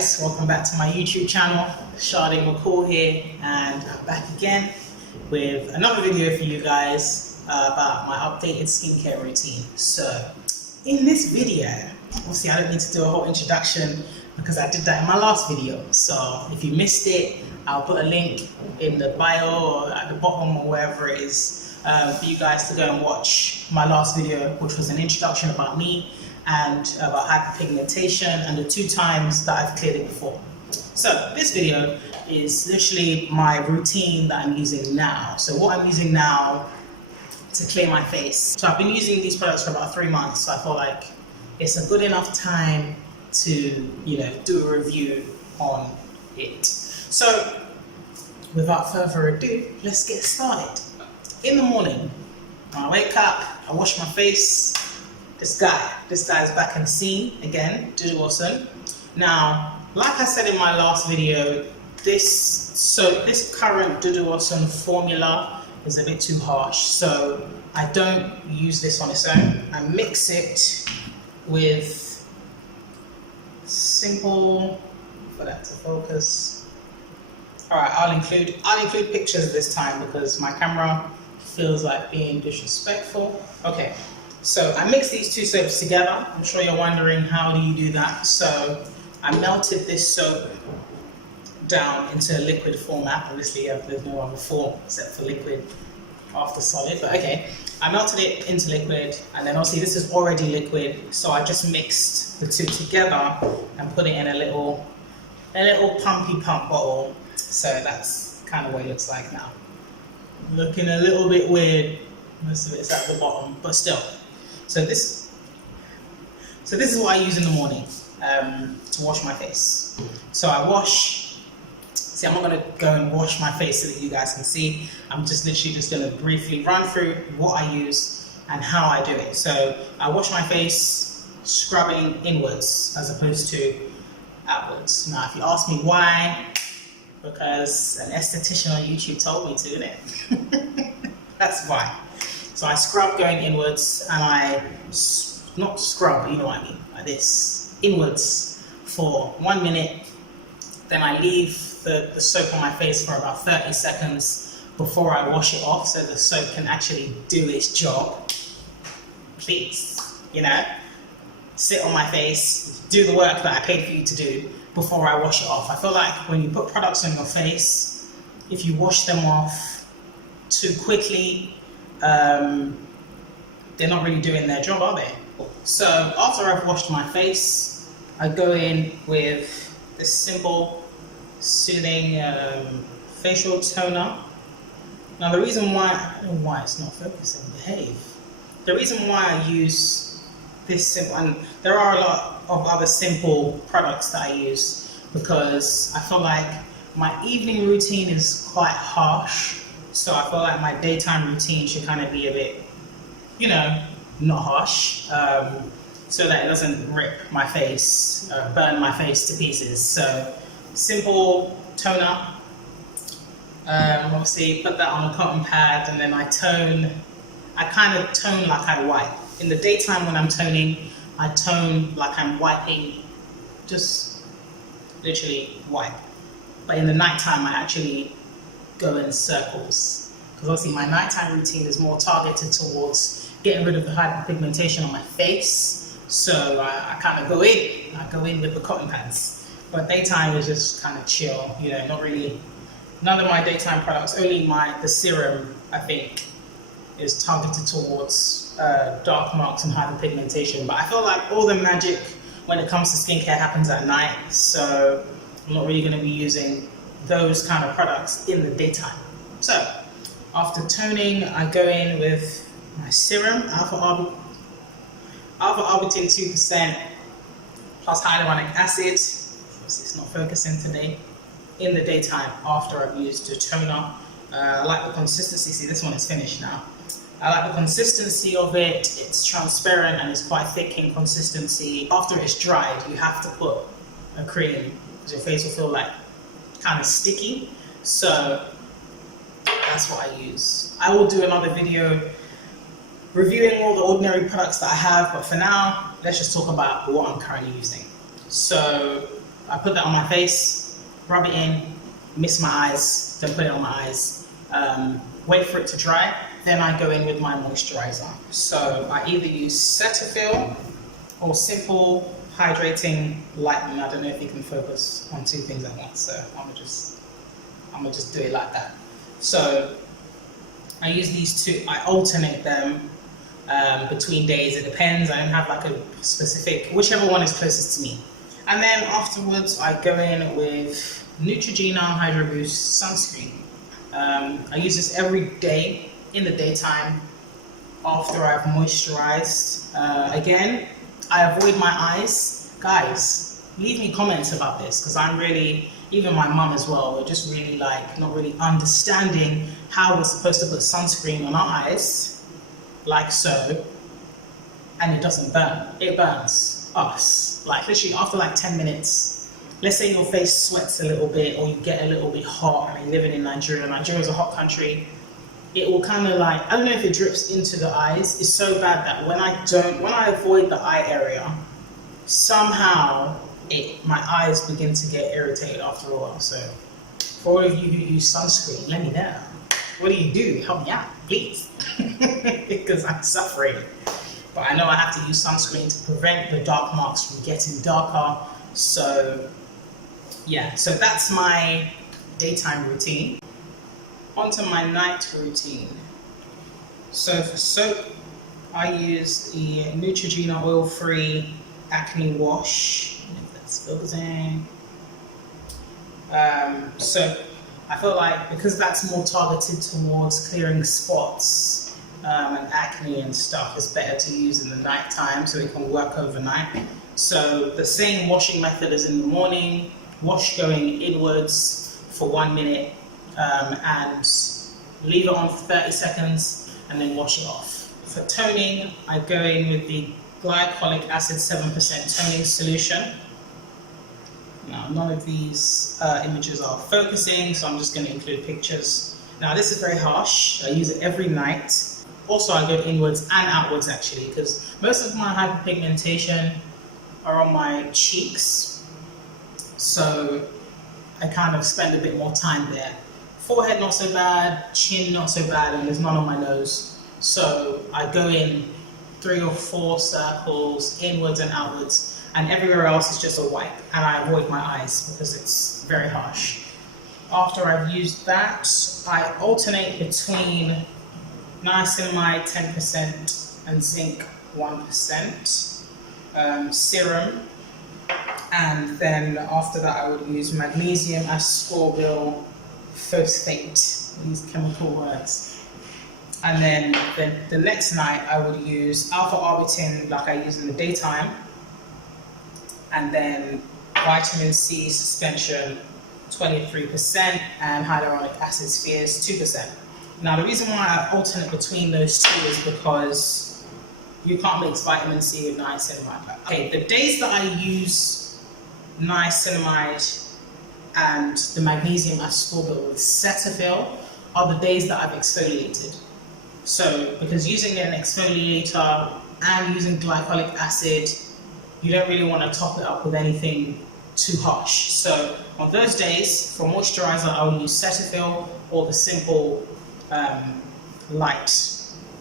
guys, welcome back to my YouTube channel. sademccoolbiz here, and I'm back again with another video for you guys about my updated skincare routine. So in this video, obviously I don't need to do a whole introduction because I did that in my last video. So if you missed it, I'll put a link in the bio or at the bottom or wherever it is for you guys to go and watch my last video, which was an introduction about me and about hyperpigmentation and the 2 times that I've cleared it before. So this video is literally my routine that I'm using now. So what I'm using now to clear my face. So I've been using these products for about 3 months, so I feel like it's a good enough time to, do a review on it. So without further ado, let's get started. In the morning, when I wake up, I wash my face. This guy is back in the scene again, Dudu Osun. Now, like I said in my last video, this current Dudu Osun formula is a bit too harsh, so I don't use this on its own. I mix it with simple, for that to focus. All right, I'll include pictures this time because my camera feels like being disrespectful. Okay. So I mixed these 2 soaps together. I'm sure you're wondering, how do you do that? So I melted this soap down into a liquid format. Obviously, there's no other form except for liquid after solid, but okay. I melted it into liquid, and then obviously this is already liquid, so I just mixed the 2 together and put it in a little pumpy pump bottle. So that's kind of what it looks like now. Looking a little bit weird. Most of it's at the bottom, but still. So this is what I use in the morning to wash my face. So I wash. See, I'm not going to go and wash my face so that you guys can see. I'm just literally just going to briefly run through what I use and how I do it. So I wash my face scrubbing inwards as opposed to outwards. Now, if you ask me why, because an esthetician on YouTube told me to, innit? That's why. So I scrub going inwards, and I, not scrub, you know what I mean, like this, inwards for 1 minute. Then I leave the soap on my face for about 30 seconds before I wash it off so the soap can actually do its job. Please, sit on my face, do the work that I paid for you to do before I wash it off. I feel like when you put products on your face, if you wash them off too quickly, they're not really doing their job, are they? So after I've washed my face, I go in with this simple soothing facial toner. Now the reason why, I don't know why it's not focusing, behave. The reason why I use this simple, and there are a lot of other simple products that I use, because I feel like my evening routine is quite harsh. So I feel like my daytime routine should kind of be a bit, not harsh, so that it doesn't rip my face, burn my face to pieces. So simple toner, obviously put that on a cotton pad, and then I kind of tone like I wipe. In the daytime when I'm toning, I tone like I'm wiping, just literally wipe. But in the nighttime, I actually go in circles, because obviously my nighttime routine is more targeted towards getting rid of the hyperpigmentation on my face. So I kind of go in with the cotton pads. But daytime is just kind of chill, not really. None of my daytime products, only the serum, I think, is targeted towards dark marks and hyperpigmentation. But I feel like all the magic when it comes to skincare happens at night, so I'm not really going to be using those kind of products in the daytime. So after toning, I go in with my serum, alpha Arbutin 2% plus hyaluronic acid. Obviously it's not focusing today. In the daytime after I've used the toner. I like the consistency. See, this one is finished now. I like the consistency of it. It's transparent and it's quite thick in consistency. After it's dried, you have to put a cream because your face will feel like kind of sticky. So that's what I use. I will do another video reviewing all the ordinary products that I have, but for now, let's just talk about what I'm currently using. So I put that on my face, rub it in, mist my eyes, then put it on my eyes, wait for it to dry, then I go in with my moisturizer. So I either use Cetaphil or simple hydrating lightning. I don't know if you can focus on two things at once, so I'm gonna just do it like that. So I use these two, I alternate them between days. It depends. I don't have like a specific, whichever one is closest to me. And then afterwards, I go in with Neutrogena Hydroboost sunscreen. I use this every day in the daytime after I've moisturized. Again, I avoid my eyes. Guys, leave me comments about this, because I'm really, even my mum as well, we're just really like not really understanding how we're supposed to put sunscreen on our eyes, like so, and it doesn't burn. It burns us. Like literally after like 10 minutes, let's say your face sweats a little bit or you get a little bit hot and you're living in Nigeria. Nigeria is a hot country. It will kind of like, I don't know if it drips into the eyes. It's so bad that when I avoid the eye area, somehow my eyes begin to get irritated after a while. So for all of you who use sunscreen, let me know. What do you do? Help me out, please. Because I'm suffering. But I know I have to use sunscreen to prevent the dark marks from getting darker. So yeah, so that's my daytime routine. Onto my night routine. So for soap, I use the Neutrogena oil-free Acne wash. If that's focusing. So I feel like because that's more targeted towards clearing spots and acne and stuff, it's better to use in the night time so it can work overnight. So the same washing method as in the morning, wash going inwards for 1 minute and leave it on for 30 seconds and then wash it off. For toning, I go in with the Glycolic acid 7% toning solution. Now, none of these images are focusing, so I'm just going to include pictures. Now, this is very harsh. I use it every night. Also, I go inwards and outwards, actually, because most of my hyperpigmentation are on my cheeks. So I kind of spend a bit more time there. Forehead, not so bad. Chin, not so bad. And there's none on my nose. So I go in 3 or 4 circles, inwards and outwards. And everywhere else is just a wipe, and I avoid my eyes because it's very harsh. After I've used that, I alternate between Niacinimide 10% and Zinc 1% serum, and then after that I would use Magnesium, Ascorbyl, Phosphate, these chemical words. And then the next night I would use Alpha Arbutin like I use in the daytime, and then vitamin C suspension 23% and hyaluronic acid spheres 2%. Now the reason why I alternate between those two is because you can't mix vitamin C with niacinamide. Okay, the days that I use niacinamide and the magnesium ascorbyl with Cetaphil are the days that I've exfoliated. So because using an exfoliator and using glycolic acid, you don't really want to top it up with anything too harsh. So on those days, for moisturizer, I will use Cetaphil or the simple light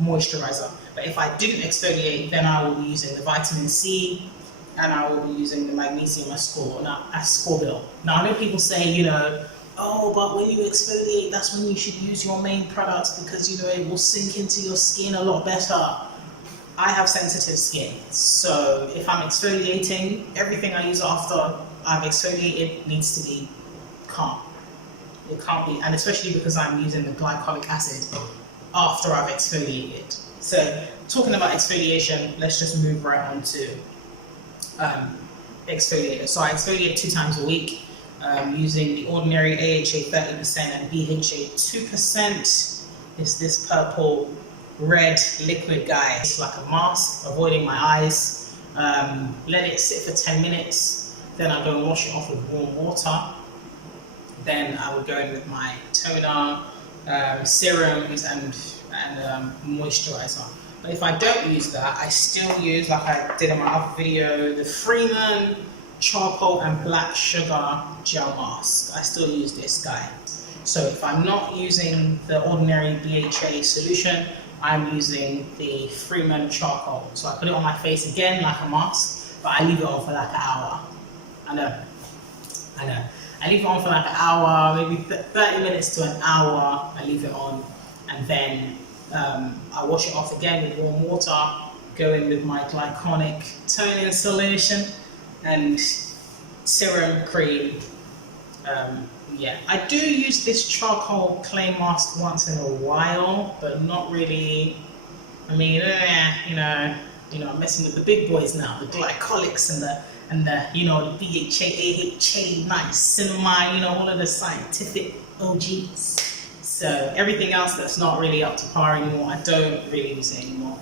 moisturizer. But if I didn't exfoliate, then I will be using the vitamin C and I will be using the magnesium ascorbyl. Now I know people say, you know, oh, but when you exfoliate, that's when you should use your main products because, you know, it will sink into your skin a lot better. I have sensitive skin, so if I'm exfoliating, everything I use after I've exfoliated needs to be calm. It can't be, and especially because I'm using the glycolic acid after I've exfoliated. So talking about exfoliation, let's just move right on to exfoliator. So I exfoliate 2 times a week using the ordinary AHA 30% and BHA 2%. It's this purple red liquid guy. It's like a mask, avoiding my eyes. Let it sit for 10 minutes. Then I go and wash it off with warm water. Then I would go in with my toner, serums, and moisturizer. But if I don't use that, I still use, like I did in my other video, the Freeman charcoal and black sugar gel mask. I still use this guy. So if I'm not using the ordinary BHA solution, I'm using the Freeman charcoal. So I put it on my face again like a mask, but I leave it on for like an hour. I know. I leave it on for like an hour, maybe 30 minutes to an hour. I leave it on, and then I wash it off again with warm water, go in with my Glycolic toning solution and serum cream. Yeah, I do use this charcoal clay mask once in a while, but not really. I mean, you know, I'm messing with the big boys now, the Glycolics and the you know, the BHA, AHA, Niacinimide, you know, all of the scientific OGs. So everything else that's not really up to par anymore, I don't really use it anymore.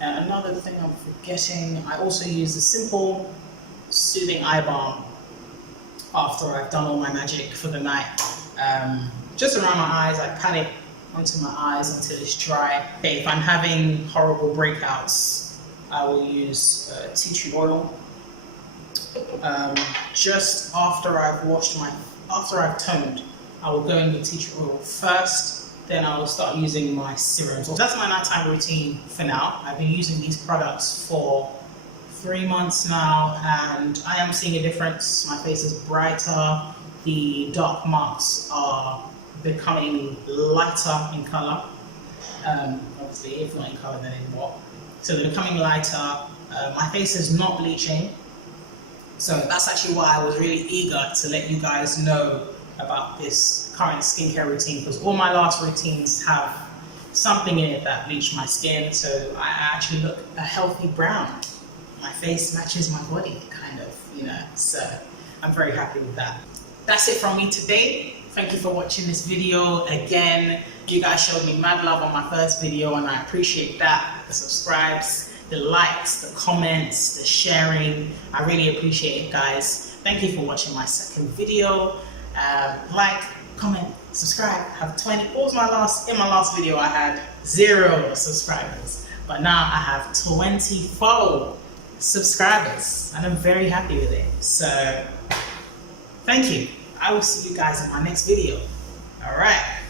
And another thing I'm forgetting, I also use the simple soothing eye balm after I've done all my magic for the night. Just around my eyes, I pat it onto my eyes until it's dry. Okay, if I'm having horrible breakouts, I will use tea tree oil. Just after I've after I've toned, I will go in with tea tree oil first, then I will start using my serums. So that's my nighttime routine for now. I've been using these products for 3 months now, and I am seeing a difference. My face is brighter, the dark marks are becoming lighter in color. Obviously, if not in color, then in what? So they're becoming lighter. My face is not bleaching. So that's actually why I was really eager to let you guys know about this current skincare routine, because all my last routines have something in it that bleached my skin, so I actually look a healthy brown. My face matches my body, kind of, you know, so I'm very happy with that. That's it from me today. Thank you for watching this video. Again, you guys showed me mad love on my first video, and I appreciate that. The subscribes, the likes, the comments, the sharing. I really appreciate it, guys. Thank you for watching my second video. Like, comment, subscribe. Have 20. What was in my last video? I had 0 subscribers, but now I have 24 subscribers, and I'm very happy with it. So thank you. I will see you guys in my next video. All right.